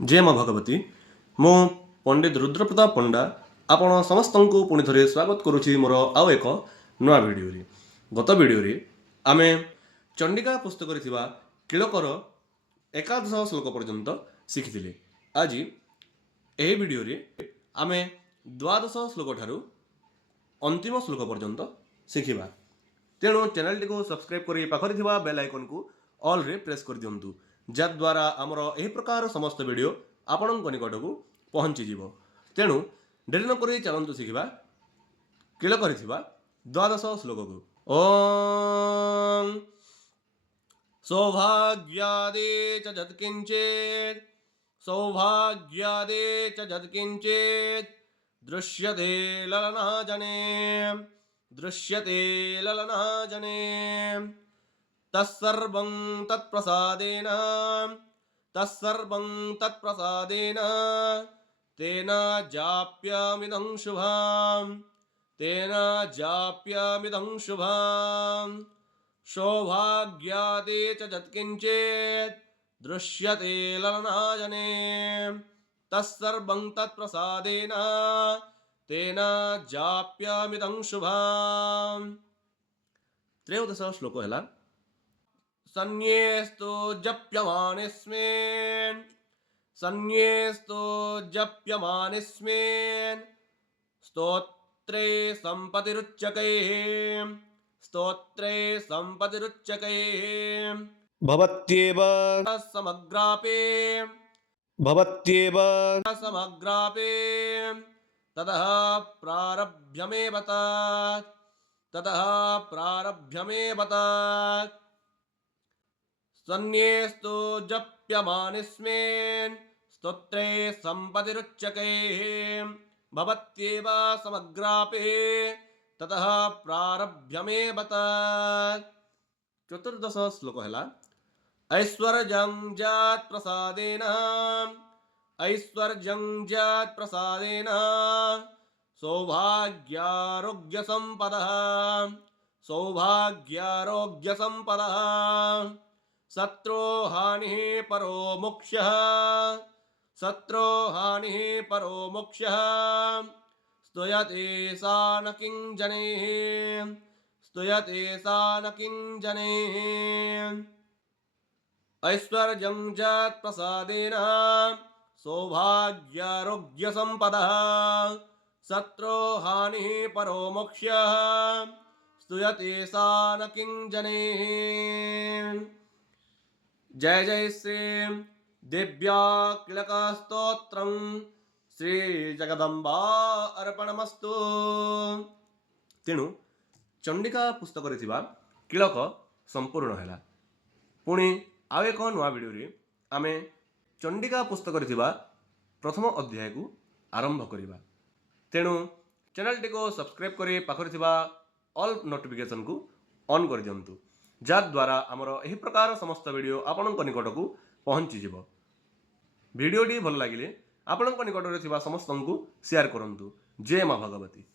जय माँ भगवती मो पंडित रुद्रप्रताप पंडा आपण समस्त को पुणी थे स्वागत करुच्ची मोर आउ एक नुआ भिडियो गत भिडियो आमे चंडिका पुस्तक किलकर एकादश श्लोक पर्यंत शिखी आज यही भिडियो आमे द्वादश श्लोक ठारू अंतिम श्लोक पर्यंत शिखा तेणु चैनल टी सब्सक्राइब कर पाखरे बेल आइकन को ऑल रे प्रेस कर दिंतु जद्वारा आमर यही प्रकार समस्त वीडियो आपण निकट को पहुँची तेणु डेरी नक चलतु शिखा किल कर द्वादश श्लोक को ओम सौभाग्यादे च यत्किंचित् सौभाग्यादे च यत्किंचित् दृश्यते ललना जने दृश्यते ललना जने तत्सर्वं तत्प्रसादेन तेन जाप्यमिदं शुभाम् सौभाग्यादे च यत्किंचित् दृश्यते ललना जने तत्सर्वं तत्प्रसादेन तेन जाप्यमिदं शुभाम्। त्रयोदश श्लोक है सन्येस्तु जप्यमानेस्मिन् स्तोत्रे सम्पतिरुच्यकैः भवत्येव समग्रापे ततः प्रारभ्यमेव तात सन्येस्तु जप्यमानेस्मिन् स्तोत्रे सम्पतिरुच्यकैः भवत्येव समग्रापे ततः प्रारभ्यमेव तात। चतुर्दश श्लोक है ऐश्वर्यं जात्प्रसादेन सौभाग्यारोग्यसंपदः शत्रुहानिः परो मोक्षः स्तूयते सा न किञ्जनैः ऐश्वर्यं जात्प्रसादेन सौभाग्यारोग्यसंपदः शत्रुहानिः परो मोक्षः स्तूयते सा न किञ्जनैः। जय जय श्री दिव्या किलकस्तोत्रं श्री जगदम्बा अर्पणमस्तु। तेणु चंडिका पुस्तक किलक संपूर्ण है पुणी आउ एक नुआ वीडियो आमे चंडिका पुस्तक प्रथम अध्याय को आरंभ करवा तेणु चैनल टी को सब्सक्राइब कर पाखरे ऑल नोटिफिकेशन को ऑन कर दिंतु जद्वारा आमर यही प्रकार समस्त वीडियो आपण निकट को पहुँची भिडियोटी भल लगे आपण निकट समस्त को शेयर करंतु। जय माँ भगवती।